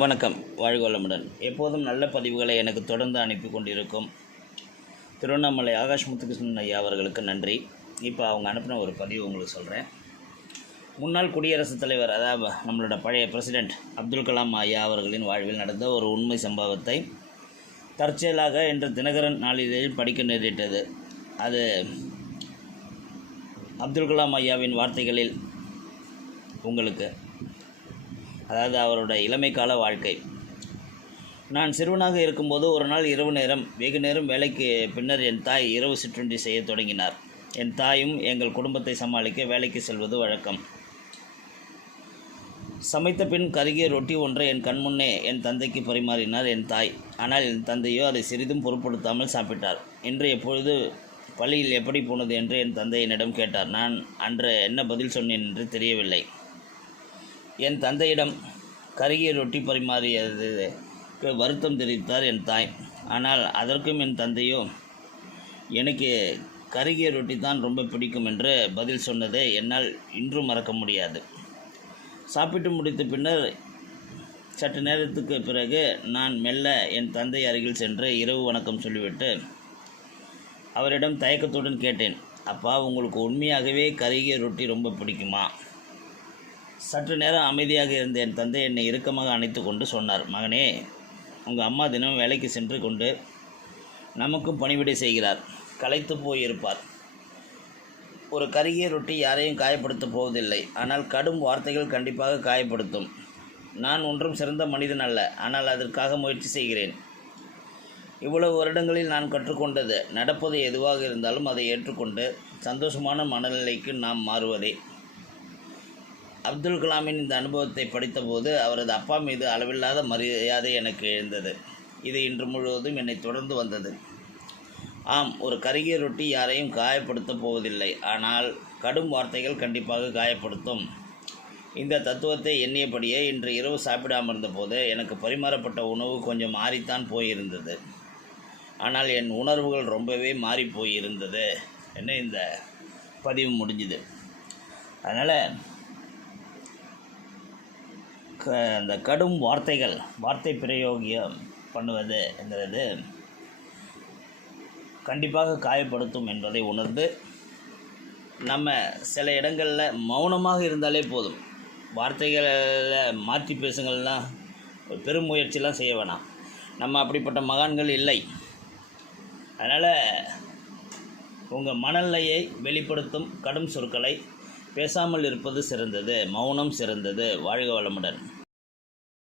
வணக்கம் வாழ்கோளமுடன். எப்போதும் நல்ல பதிவுகளை எனக்கு தொடர்ந்து அனுப்பி கொண்டிருக்கும் திருவண்ணாமலை ஆகாஷ் முத்துகிருஷ்ணன் ஐயா அவர்களுக்கு நன்றி. இப்போ அவங்க அனுப்பின ஒரு பதிவு உங்களுக்கு சொல்கிறேன் முன்னாள் குடியரசுத் தலைவர் அதாவது நம்மளோட பழைய பிரசிடெண்ட் அப்துல் கலாம் ஐயா அவர்களின் வாழ்வில் நடந்த ஒரு உண்மை சம்பவத்தை தற்செயலாக இன்று தினகரன் நாளிதழில் படிக்க நேரிட்டது. அது அப்துல் கலாம் ஐயாவின் வார்த்தைகளில் உங்களுக்கு அதாவது அவரோட இளமை கால வாழ்க்கை. நான் சிறுவனாக இருக்கும்போது ஒரு நாள் இரவு நேரம் வெகு நேரம் வேலைக்கு பின்னர் என் தாய் இரவு சிற்றுண்டி செய்ய தொடங்கினார். என் தாயும் எங்கள் குடும்பத்தை சமாளிக்க வேலைக்கு செல்வது வழக்கம். சமைத்த பின் கருகிய ரொட்டி ஒன்றை என் கண்முன்னே என் தந்தைக்கு பரிமாறினார் என் தாய். ஆனால் என் தந்தையோ அதை சிறிதும் பொருட்படுத்தாமல் சாப்பிட்டார். இன்று எப்பொழுது பள்ளியில் எப்படி போனது என்று என் தந்தை என்னிடம் கேட்டார். நான் அன்று என்ன பதில் சொன்னேன் என்று தெரியவில்லை. என் தந்தையிடம் கருகிய ரொட்டி பரிமாறியது. வருத்தம் தெரிவித்தார் என் தாய். ஆனால் அதற்கும் என் தந்தையோ எனக்கு கருகிய ரொட்டி தான் ரொம்ப பிடிக்கும் என்று பதில் சொன்னதை என்னால் இன்றும் மறக்க முடியாது. சாப்பிட்டு முடித்த பின்னர் சற்று நேரத்துக்கு பிறகு நான் மெல்ல என் தந்தை அருகில் சென்று இரவு வணக்கம் சொல்லிவிட்டு அவரிடம் தயக்கத்துடன் கேட்டேன் அப்பா உங்களுக்கு உண்மையாகவே கருகிய ரொட்டி ரொம்ப பிடிக்குமா? சற்று நேரம் அமைதியாக இருந்த என் தந்தை என்னை இறுக்கமாக அணைத்து கொண்டு சொன்னார் மகனே உங்கள் அம்மா தினம் வேலைக்கு சென்று கொண்டு நமக்கும் பணிவிடை செய்கிறார் களைத்து போயிருப்பார். ஒரு கருகிய ரொட்டி யாரையும் காயப்படுத்தப் போவதில்லை ஆனால் கடும் வார்த்தைகள் கண்டிப்பாக காயப்படுத்தும். நான் ஒன்றும் சிறந்த மனிதன் அல்ல ஆனால் அதற்காக முயற்சி செய்கிறேன். இவ்வளவு வருடங்களில் நான் கற்றுக்கொண்டது நடப்பது எதுவாக இருந்தாலும் அதை ஏற்றுக்கொண்டு சந்தோஷமான மனநிலைக்கு நாம் மாறுவதே. அப்துல் கலாமின் இந்த அனுபவத்தை படித்தபோது அவரது அப்பா மீது அளவில்லாத மரியாதை எனக்கு எழுந்தது. இது இன்று முழுவதும் என்னை தொடர்ந்து வந்தது. ஆம் ஒரு கருகிய ரொட்டி யாரையும் காயப்படுத்தப் போவதில்லை. ஆனால் கடும் வார்த்தைகள் கண்டிப்பாக காயப்படுத்தும். இந்த தத்துவத்தை எண்ணியபடியே இன்று இரவு சாப்பிடாமல் இருந்தபோது எனக்கு பரிமாறப்பட்ட உணவு கொஞ்சம் மாறித்தான் போயிருந்தது. ஆனால் என் உணர்வுகள் ரொம்பவே மாறி போயிருந்தது என்ன இந்த பதிவு முடிஞ்சுது? அதனால் க அந்த கடும் வார்த்தைகள் வார்த்தை பிரயோகியம் பண்ணுவது என்கிறது கண்டிப்பாக காயப்படுத்தும் என்பதை உணர்ந்து நம்ம சில இடங்களில் மௌனமாக இருந்தாலே போதும். வார்த்தைகளில் மாற்றி பேசுங்கள்லாம் ஒரு பெரும் முயற்சிலாம் செய்ய வேணாம். நம்ம அப்படிப்பட்ட மகான்கள் இல்லை. அதனால் உங்கள் மனநிலையை வெளிப்படுத்தும் கடும் சொற்களை பேசாமல் இருப்பது சிறந்தது மௌனம் சிறந்தது. வாழ்க வளமுடன்.